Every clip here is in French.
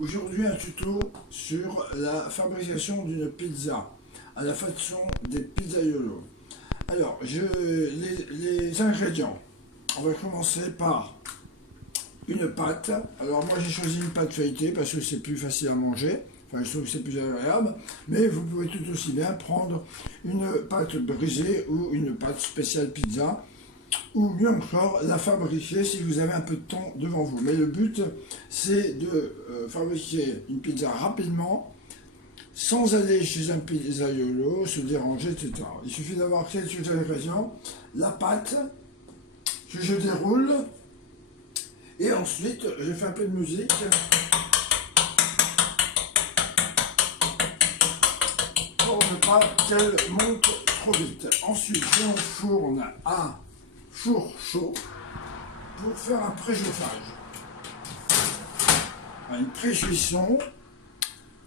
aujourd'hui un tuto sur la fabrication d'une pizza à la façon des pizzaiolos. Alors, les ingrédients. On va commencer par une pâte. Alors moi j'ai choisi une pâte feuilletée parce que c'est plus facile à manger. Enfin, je trouve que c'est plus agréable. Mais vous pouvez tout aussi bien prendre une pâte brisée ou une pâte spéciale pizza. Ou mieux encore, la fabriquer si vous avez un peu de temps devant vous. Mais le but, c'est de fabriquer une pizza rapidement, sans aller chez un pizzaiolo, se déranger, etc. Il suffit d'avoir quelques ingrédients, la pâte, que je déroule, et ensuite, je fais un peu de musique. Pour ne pas qu'elle monte trop vite. Ensuite, je l'enfourne à four chaud pour faire un préchauffage. Une pré-cuisson.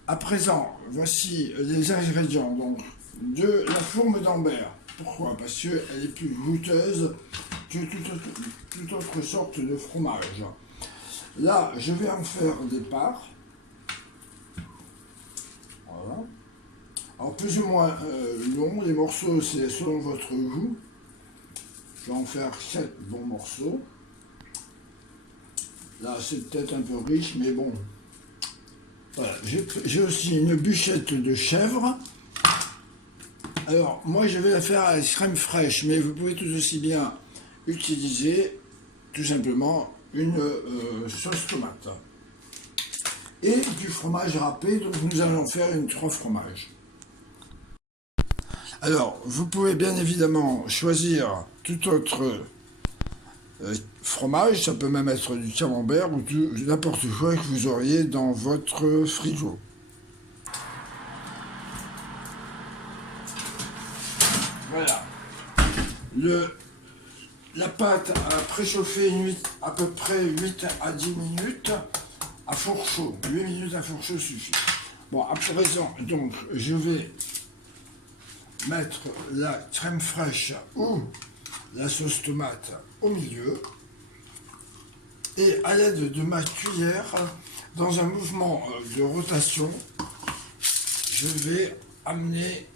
À présent, voici les ingrédients donc de la fourme d'Ambert. Pourquoi? Parce qu'elle est plus goûteuse que toute autre sorte de fromage. Là, je vais en faire des parts. Voilà. Alors plus ou moins long, les morceaux c'est selon votre goût. Je vais en faire 7 bons morceaux. Là c'est peut-être un peu riche, mais bon. Voilà. J'ai aussi une bûchette de chèvre. Alors moi je vais la faire à la crème fraîche, mais vous pouvez tout aussi bien utiliser tout simplement une sauce tomate. Et du fromage râpé, donc nous allons faire une 3 fromages. Alors, vous pouvez bien évidemment choisir tout autre fromage, ça peut même être du camembert ou n'importe quoi que vous auriez dans votre frigo. Voilà. La pâte a préchauffé à peu près 8 à 10 minutes à four chaud. 8 minutes à four chaud suffit. Bon, à présent, donc, je vais mettre la crème fraîche ou la sauce tomate au milieu et à l'aide de ma cuillère, dans un mouvement de rotation, je vais amener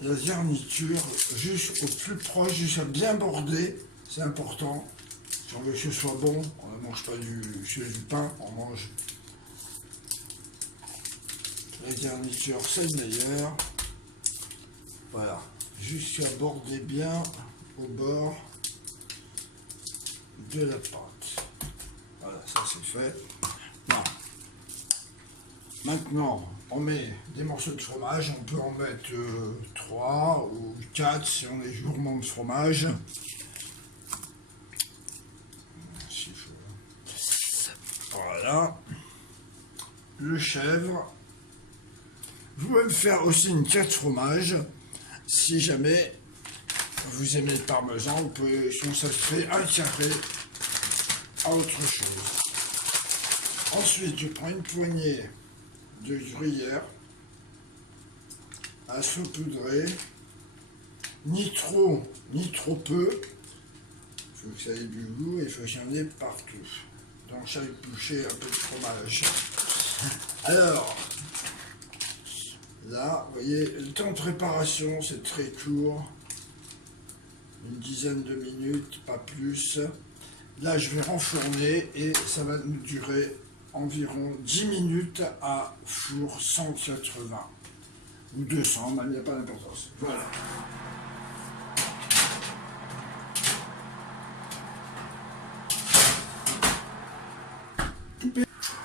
la garniture jusqu'au plus proche, jusqu'à bien border, c'est important. Si on veut que ce soit bon, on ne mange pas du pain, on mange la garniture, c'est le meilleur. Voilà, jusqu'à border bien au bord de la pâte. Voilà, ça c'est fait. Voilà. Maintenant, on met des morceaux de fromage. On peut en mettre 3 ou 4 si on est gourmand de fromage. Voilà. Le chèvre. Vous pouvez me faire aussi une 4 fromage. Si jamais vous aimez le parmesan, vous pouvez consacrer un carré à autre chose. Ensuite, je prends une poignée de gruyère à saupoudrer, ni trop peu. Il faut que ça ait du goût et il faut qu'il y en ait partout. Dans chaque bouchée, un peu de fromage. Alors, là, vous voyez, le temps de préparation, c'est très court. Une dizaine de minutes, pas plus. Là, je vais renfourner et ça va nous durer environ 10 minutes à four 180 ou 200, mais il n'y a pas d'importance. Voilà.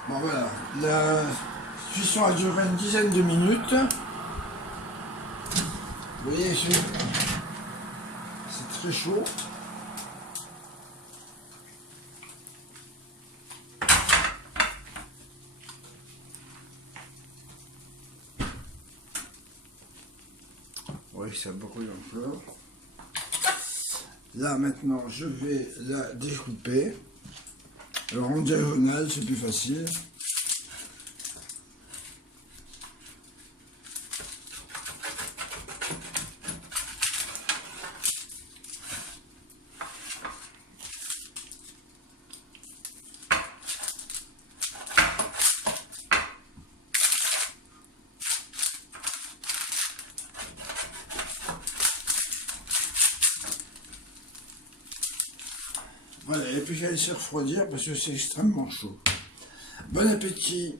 Bon voilà, la cuisson a duré une dizaine de minutes. Vous voyez, c'est très chaud. Oui, ça brûle encore. Là maintenant, je vais la découper. Alors en diagonale, c'est plus facile. Voilà, et puis je vais laisser refroidir parce que c'est extrêmement chaud. Bon appétit!